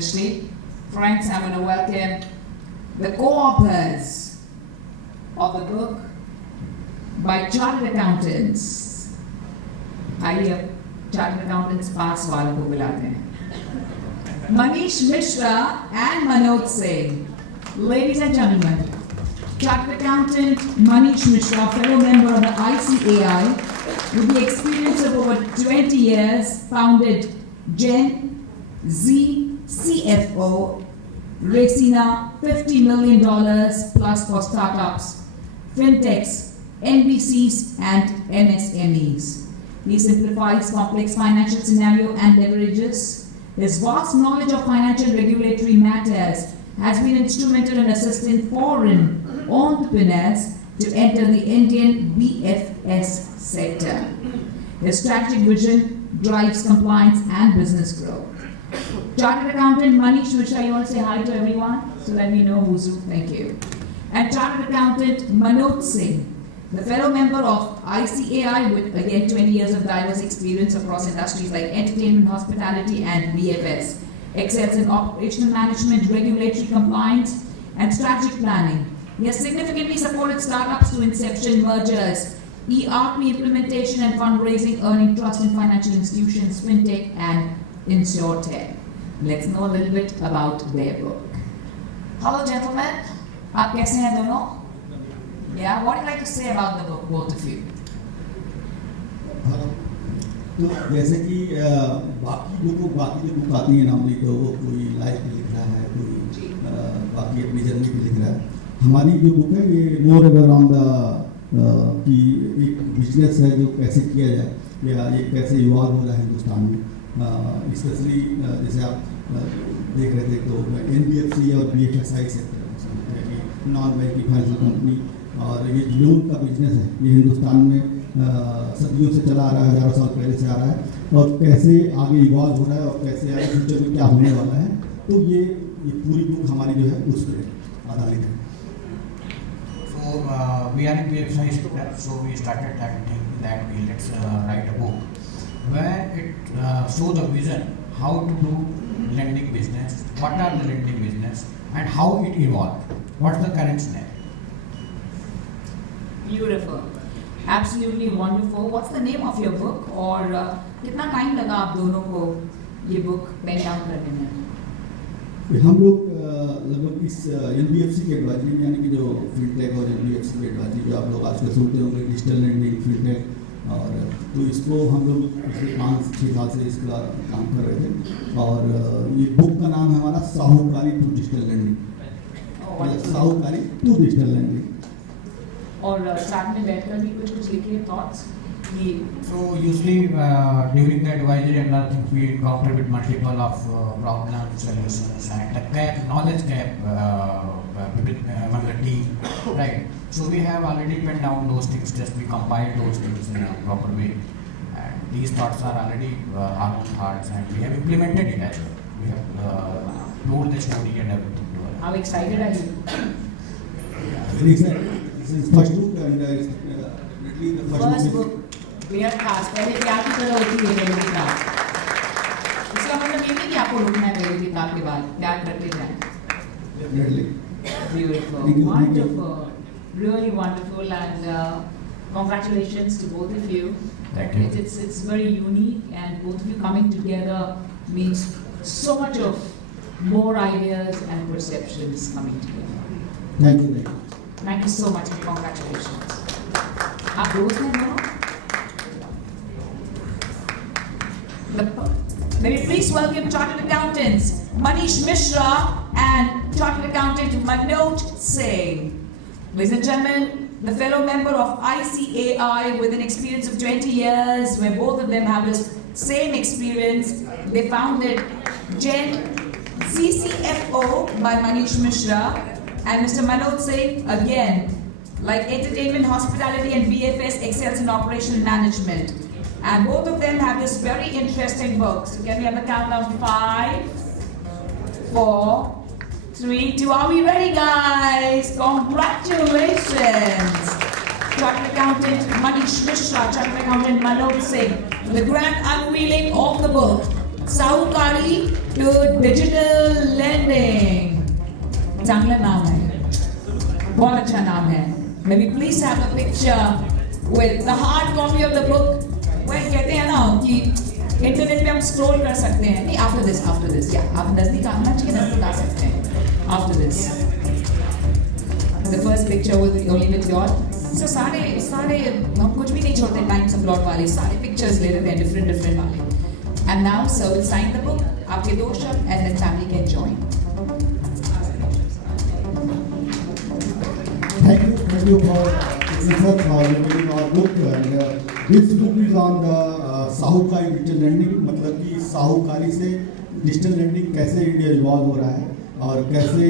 Friends, I want to welcome the co-authors of the book by chartered accountants. आइए chartered accountants पास वालों को बुलाते हैं. Manish Mishra and Manoj Singh. Ladies and gentlemen, chartered accountant Manish Mishra, fellow member of the ICAI, with the experience of over 20 years, founded Gen Z CFO, Racina, $50 million plus for startups, fintechs, NBCs, and MSMEs. He simplifies complex financial scenario and leverages his vast knowledge of financial regulatory matters has been instrumental in assisting foreign entrepreneurs to enter the Indian BFS sector. His strategic vision drives compliance and business growth. Chartered accountant Manish Mishra, you want to say hi to everyone? So let me know who's who. Thank you. And chartered accountant Manoj Singh, the fellow member of ICAI with again 20 years of diverse experience across industries like entertainment, hospitality, and BFS. Excels in operational management, regulatory compliance, and strategic planning. He has significantly supported startups to inception, mergers, ERP implementation and fundraising, earning trust in financial institutions, fintech, and insurtech. Let's know a little bit about their book. Hello, gentlemen. आप कैसे हैं दोनों? Yeah, what do you like to say about the book, both of you? तो जैसे कि बाकी जो book आती है नॉर्मली तो वो कोई लाइफ पे लिख रहा है, कोई बाकी अपनी जर्नी पे लिख रहा है. हमारी जो बुक है ये मोर अराउंड कि एक बिजनेस है जो कैसे किया जाए या ये कैसे इवॉल्व हो रहा है हिंदुस्तान में. स्पेशली जैसे आप देख रहे थे तो NBFC और BFSI sector non banking financial company और ये लोन का बिजनेस है, ये हिंदुस्तान में सदियों से चला आ रहा है, हज़ारों साल पहले से आ रहा है और कैसे आगे इवॉल्व हो रहा है और कैसे आगे फ्यूचर में क्या होने वाला है. तो ये पूरी बुक हमारी जो है उस पर आधारित है. So we are in BFSI sector, so we started thinking that let's write a book where it show the vision how to do lending business, what are the lending business, and how it evolved. What's the current scenario? Beautiful. Absolutely wonderful. What's the name of your book? और कितना time लगा आप दोनों को ये book pen down करने में? हम लोग लगभग इस NBFC के एडवाइजरी में यानी कि जो फिनटेक और NBFC के एडवाइजरी जो आप लोग आजकल सुनते होंगे डिजिटल लैंडिंग फिनटेक और तो इसको हम लोग पिछले 5-6 साल से इसका काम कर रहे थे और ये बुक का नाम है हमारा साहूकारी टू डिजिटल लैंडिंग. साहूकारी टू डिजिटल लैंडिंग. और साथ में बैठकर भी कुछ लिखे thoughts. So usually during the advisory and other things we encounter with multiple of problems, solutions, and the gap, knowledge gap between among the team, right? So we have already penned down those things, just we compiled those things in a proper way, and these thoughts are already our own thoughts, and we have implemented it as well. We have told the story and everything to us. How excited are you? Very excited. This is first book and definitely the first book. बेहद खास. पहले क्या की तरह होती है पहली किताब? इसका मतलब ये नहीं कि आपको रुकना है पहली किताब के बाद प्यार करते जाएं. Definitely. Beautiful, wonderful, really wonderful, and congratulations to both of you. Thank you. It's very unique, and both of you coming together means so much of more ideas and perceptions coming together. Thank you. Thank you so much and congratulations. आप दोस्त हैं दोनों? May we please welcome chartered accountants Manish Mishra and chartered accountant Manoj Singh. Ladies and gentlemen, the fellow member of ICAI with an experience of 20 years, where both of them have the same experience. They founded Gen CCFO by Manish Mishra and Mr. Manoj Singh, again, like entertainment, hospitality, and BFS excels in operational management. And both of them have this very interesting book. So can we have a countdown? 5, 4, 3, 2. Are we ready, guys? Congratulations. Chartered accountant Manish Mishra, chartered accountant Manoj Singh, the grand unveiling of the book, साहूकारी to digital lending. चांगला नाम है, बहुत अच्छा नाम है. May we please have a picture with the hard copy of the book. वह कहते हैं ना कि इंटरनेट पे हम स्क्रॉल कर सकते हैं. नहीं, after this, या आप नजदीक आना चाहिए, नजदीक आ सकते हैं. After this, the first picture will be only with your. So सारे हम कुछ भी नहीं छोड़ते टाइम्स ऑफ प्लॉट वाले, सारे पिक्चर्स ले लेते हैं डिफरेंट वाले. And now sir will sign the book, आपके दो शब्द, and then family can join. Thank you for reading our book. And this book is on the साहूकारी डिजिटल लैंडिंग, मतलब कि साहूकारी से डिजिटल लैंडिंग कैसे इंडिया इवॉल्व हो रहा है और कैसे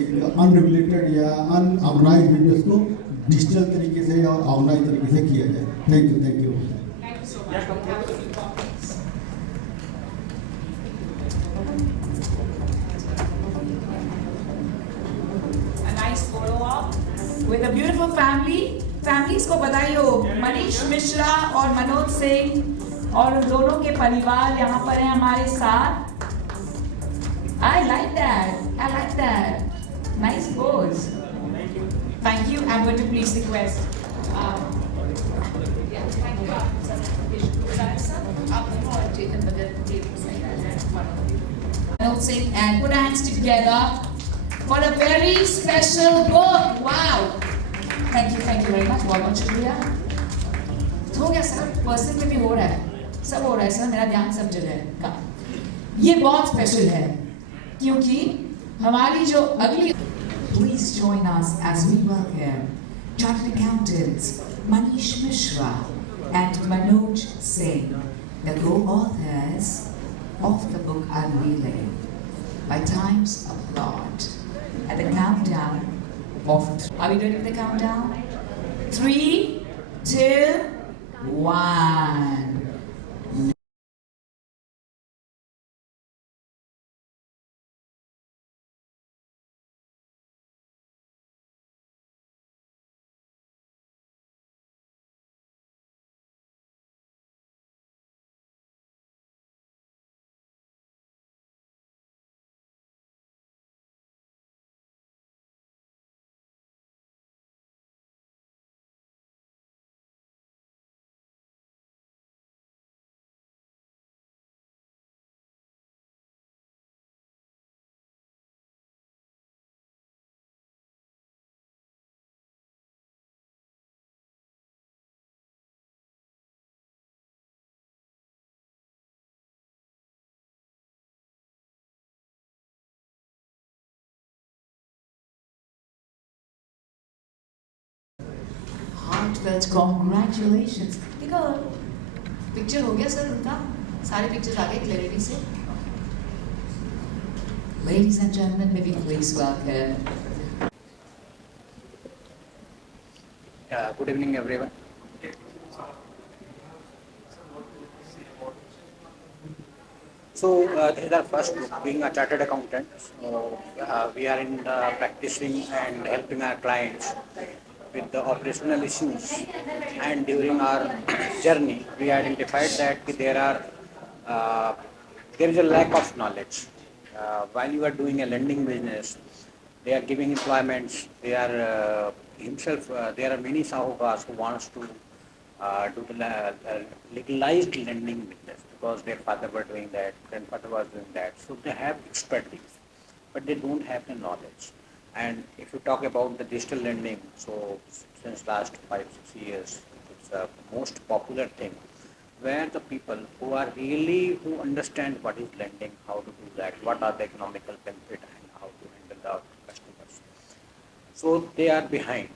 एक अनरेगुलेटेड या अनऑर्गेनाइज्ड बिजनेस को डिजिटल तरीके से और ऑर्गेनाइज तरीके से किया जाए. Thank you. Thank you so much. Have a few copies. A nice photo op with a beautiful family. Families को बधाई हो. मनीष मिश्रा और मनोज सिंह और उन दोनों के परिवार यहाँ पर हैं हमारे साथ. I like that. Nice pose. Thank you. I'm going to please request. Yeah, thank you. Manoj Singh, and put hands together for a very special book. Wow. Thank you very much. बहुत शुक्रिया. हो गया sir, person पे भी हो रहा है, सब हो रहा है सर, मेरा ध्यान सब जगह है का. ये बहुत स्पेशल है क्योंकि हमारी जो अगली. Please join us as we welcome Chartered Accountants Manish Mishra and Manoj Singh, the co-authors of the book Unveiling. By times applaud at the countdown of. Are we ready for the countdown? 3, 2, 1. Heartfelt congratulations. देखो picture हो गया sir उनका, सारे pictures आ गए clarity से. Ladies and gentlemen, may we please welcome. Good evening, everyone. So this is our first book, being a chartered accountant. So we are in practicing and helping our clients with the operational issues. And during our journey, we identified that there is a lack of knowledge. While you are doing a lending business, they are giving employments. They are there are many sahukars who wants to do the legalized lending business because their father were doing that, grandfather was doing that. So they have expertise, but they don't have the knowledge. And if you talk about the digital lending, so since last 5-6 years, it's the most popular thing where the people who understand what is lending, how to do that, what are the economical benefit and how to handle the customers. So they are behind,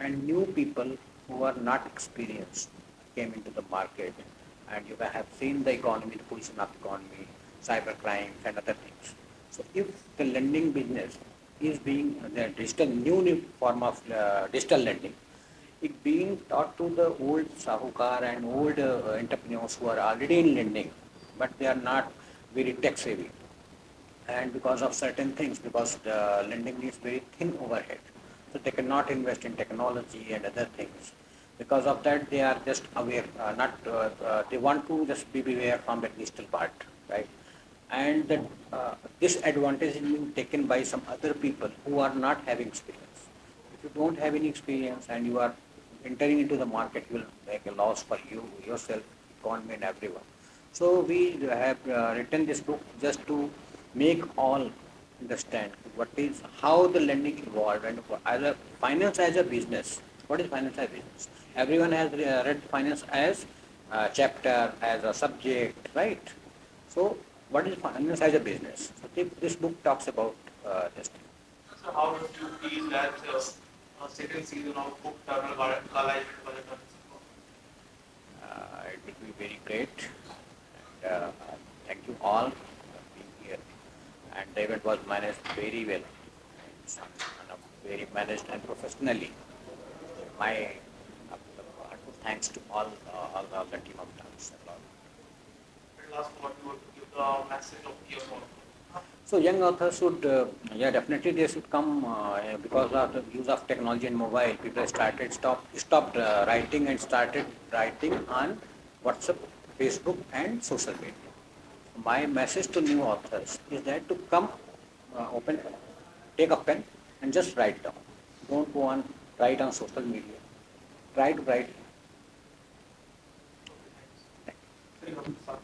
and new people who are not experienced came into the market, and you have seen the economy, the position of the economy, cyber crimes and other things. So if the lending business is being the digital new form of digital lending, it being taught to the old sahukar and old entrepreneurs who are already in lending, but they are not very tech savvy. And because of certain things, because the lending needs very thin overhead, so they cannot invest in technology and other things. Because of that, they are just aware, they want to just be aware from the digital part, right? And that this advantage is being taken by some other people who are not having experience. If you don't have any experience and you are entering into the market, you will make a loss for you, yourself, economy, and everyone. So we have written this book just to make all understand what is how the lending evolved and as a finance as a business. What is finance as a business? Everyone has read finance as a chapter, as a subject, right? So what is finance as a business? So this book talks about this thing. So how do you feel that second season of book Terminal College Budget? It will be very great. And, thank you all for being here. And the event was managed very well, very managed and professionally. My thanks to all the team of Dance. And last, what you would give the message of your own? So young authors should, yeah, definitely they should come because of the use of technology and mobile. People stopped writing and started writing on WhatsApp, Facebook, and social media. My message to new authors is that to come, open, take a pen, and just write down. Don't go on write on social media. Try to write. Very good, sir.